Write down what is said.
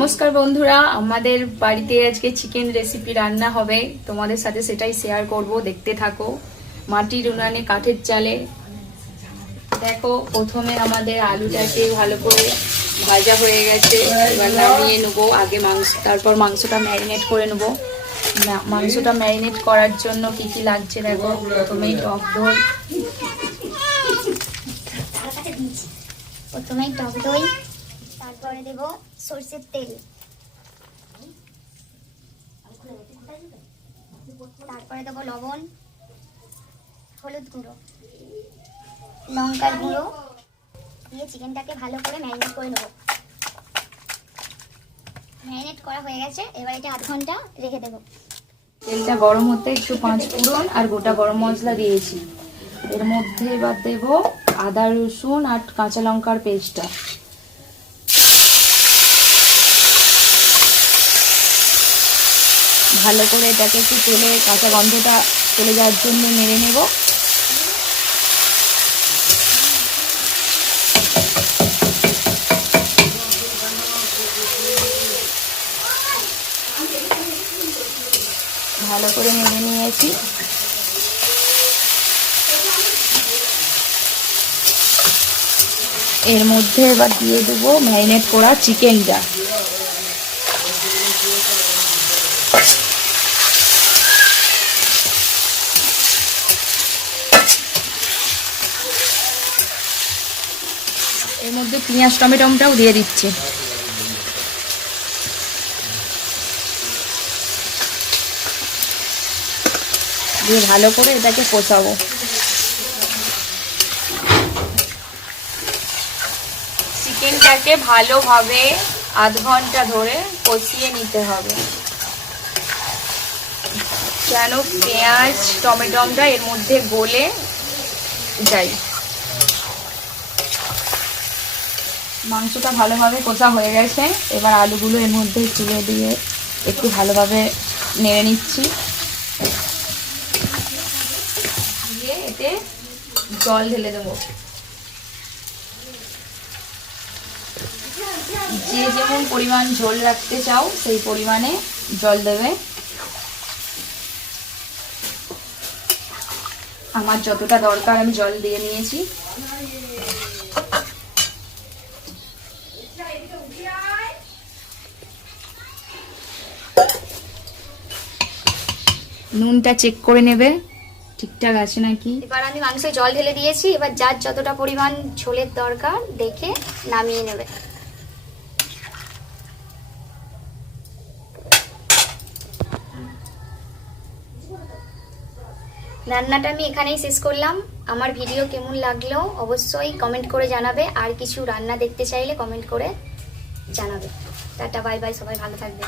নমস্কার বন্ধুরা, আমাদের বাড়িতে আজকে চিকেন রেসিপি রান্না হবে। তোমাদের সাথে সেটাই শেয়ার করব, দেখতে থাকো। মাটির উনানে কাঠের চালে দেখো, প্রথমে আমাদের আলুটাকে ভালো করে ভাজা হয়ে গেছে। এবার নামিয়ে নেবো। আগে তারপর মাংসটা ম্যারিনেট করে নেবো। মাংসটা ম্যারিনেট করার জন্য কি কি লাগছে দেখো। প্রথমেই টক দই, তারপরে দেব সরষের তেল, তারপরে দেবো লবণ, হলুদ গুঁড়ো, লঙ্কার গুঁড়ো দিয়ে চিকেনটাকে ভালো করে ম্যারিনেট করে নেব। ম্যারিনেট করা হয়ে গেছে, এবার এটা আধ ঘন্টা রেখে দেবো। তেলটা গরম হতে একটু 5 ফোড়ন আর গোটা গরম মশলা দিয়েছি। এর মধ্যে এবার দেব আদা রসুন আর কাঁচা লঙ্কার পেস্টটা। ভালো করে এটাকে একটু তেলে কাঁচা গন্ধটা চলে যাওয়ার জন্য নেড়ে নেব। ভালো করে নেড়ে নিয়েছি। এর মধ্যে এবার দিয়ে দেবো ম্যারিনেট করা চিকেনটা। এর মধ্যে পেঁয়াজ টমেটোটাও দিয়ে দিচ্ছি। দিয়ে ভালো করে এটাকে কষাবো। চিকেনটাকে ভালোভাবে আধ ঘন্টা ধরে কষিয়ে নিতে হবে, যেন পেঁয়াজ টমেটোটা এর মধ্যে গলে যায়। মাংসটা ভালোভাবে কষা হয়ে গেছে। এবার আলুগুলো এর মধ্যে তুলে দিয়ে একটু ভালোভাবে নেড়ে নিচ্ছি। দিয়ে এতে জল ঢেলে দেবো। যে যেমন পরিমাণ ঝোল রাখতে চাও সেই পরিমাণে জল দেবে। আমার যতটা দরকার আমি জল দিয়ে নিয়েছি। নুনটা চেক করে নেবে ঠিকঠাক আছে নাকি। এবার আমি মাংসে জল ঢেলে দিয়েছি। এবার যার যতটা পরিমাণ ঝোলের দরকার দেখে নামিয়ে নেবে। রান্নাটা আমি এখানেই শেষ করলাম। আমার ভিডিও কেমন লাগলো অবশ্যই কমেন্ট করে জানাবে। আর কিছু রান্না দেখতে চাইলে কমেন্ট করে জানাবে। টাটা, বাই বাই, সবাই ভালো থাকবে।